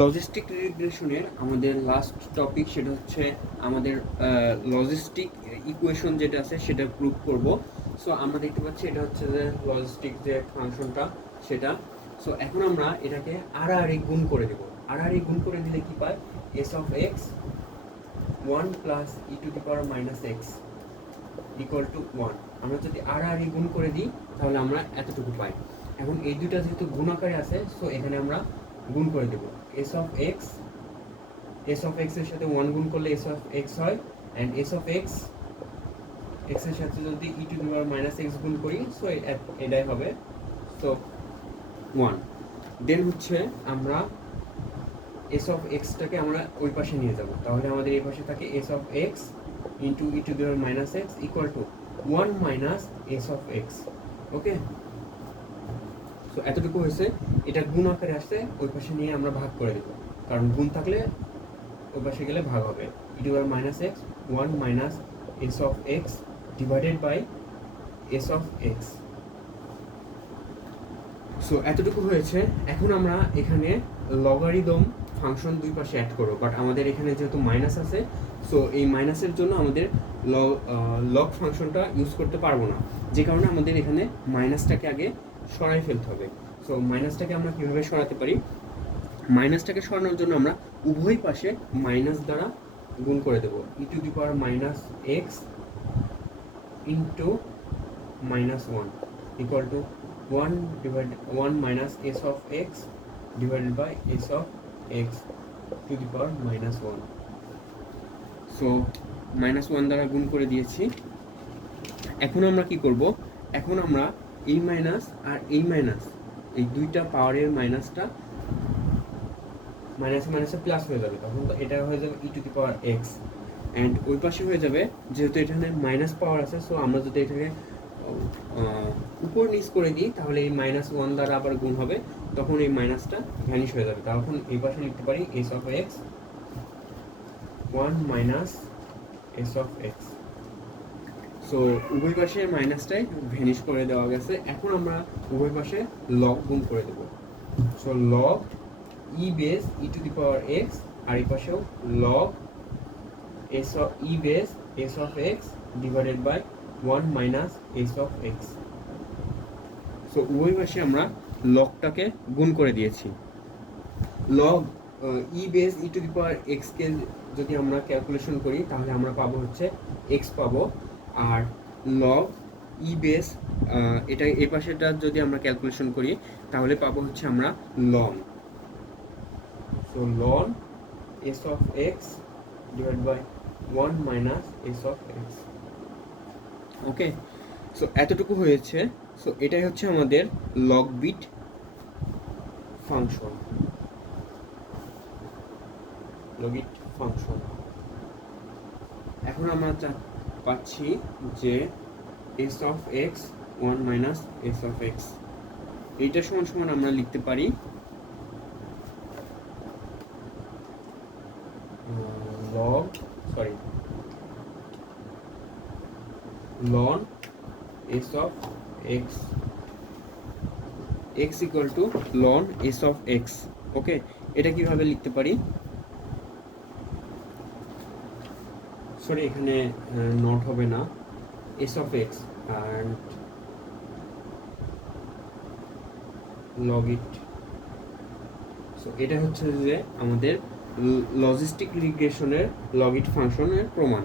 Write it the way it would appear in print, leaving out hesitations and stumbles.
Logistic রিগ্রেশনের আমাদের last topic সেটা হচ্ছে আমাদের লজিস্টিক ইকুয়েশন যেটা আছে সেটা প্রুভ করব। সো আমরা দেখতে পাচ্ছি এটা হচ্ছে যে লজিস্টিক যে ফাংশনটা সেটা। সো এখন আমরা এটাকে আড়াআড়ি গুণ করে দেব। আড়াআড়ি গুণ করে দিলে কি পায়, S of x 1 plus E to the power minus x equal to 1। আমরা যদি আড়াআড়ি গুণ করে দিই তাহলে আমরা এতটুকু পাই। এখন এই দুইটা যেহেতু গুণ আকারে আছে, সো এখানে আমরা গুণ করে দেব। এস অফ এক্স এর সাথে 1 গুণ করলে এস অফ এক্স হয়, অ্যান্ড এস অফ এক্স এর সাথে যদি e to the power minus x গুণ করি, সো এটাই হবে, সো 1। দেন হচ্ছে আমরা এস অফ এক্সটাকে আমরা ওই পাশে নিয়ে যাব, তাহলে আমাদের এই পাশে থাকে S of x into E to the power minus x equal to 1 minus s of x. Okay, so এতটুকু হয়েছে। এটা গুণ আকারে আসছে, ওই পাশে নিয়ে আমরা ভাগ করে দেবো, কারণ গুণ থাকলে ওই পাশে গেলে ভাগ হবে। E to power minus x 1 minus s of x divided by s of x. So এতটুকু হয়েছে। এখন আমরা এখানে লগারিদম ফাংশন দুই পাশে অ্যাড করবো, বাট আমাদের এখানে যেহেতু মাইনাস আছে, সো এই মাইনাসের জন্য আমাদের লগ ফাংশনটা ইউজ করতে পারবো না, যে কারণে আমাদের এখানে মাইনাসটাকে আগে সরাই ফেলতে হবে। সো মাইনাসটাকে আমরা কীভাবে সরাতে পারি, মাইনাসটাকে সরানোর জন্য আমরা উভয় পাশে মাইনাস দ্বারা গুণ করে দেবো। E to the power minus x into minus 1 equal to 1 minus s of x divided by s of x to the power minus 1. So minus 1 দ্বারা গুণ করে দিয়েছি। এখন আমরা কি করব, এখন আমরা এই মাইনাস আর এই মাইনাস, এই দুইটা পাওয়ারের মাইনাসটা মাইনাসে প্লাস হয়ে যাবে, তখন এটা হয়ে যাবে e to the power x, and ওই পাশে হয়ে যাবে, যেহেতু এখানে মাইনাস পাওয়ার আছে, সো আমরা যদি এটাকে উপর নিচ করে দিই তাহলে এই মাইনাস 1 দ্বারা আবার গুণ হবে, তখন এই মাইনাসটা ভ্যানিশ হয়ে যাবে। তখন এই পাশে লিখতে পারি S of x 1 minus s of x. So উভয় পাশে মাইনাসটাই ভ্যানিশ করে দেওয়া গেছে। এখন আমরা উভয় পাশে লগ গুণ করে দেব। So log e base e to the power x, আর এই পাশেও log s of e base s of x divided by 1 minus s of x. So উভয় পাশে আমরা লগটাকে গুণ করে দিয়েছি। Log e base e to the power এক্সকে যদি আমরা ক্যালকুলেশন করি তাহলে আমরা পাবো হচ্ছে এক্স পাবো, আর লগ ই বেস এটা এই পাশেটা যদি আমরা ক্যালকুলেশন করি তাহলে পাবো হচ্ছে আমরা ln. So ln s of x divide by 1 minus s of x. Okay, so এতটুকু হয়েছে। সো এটাই হচ্ছে আমাদের logit function, logit function. এখন আমরা পাচ্ছি যে s of x 1 minus s of x, এইটা সমান সমান আমরা লিখতে পারি ln s of x, x equal to ln s of x. Okay, এটা কিভাবে লিখতে পারি, সরি এখানে নট হবে না, S of x and log it. So এটা হচ্ছে যে আমাদের লজিস্টিক রিগ্রেশনের লগ ইট ফাংশনের প্রমাণ।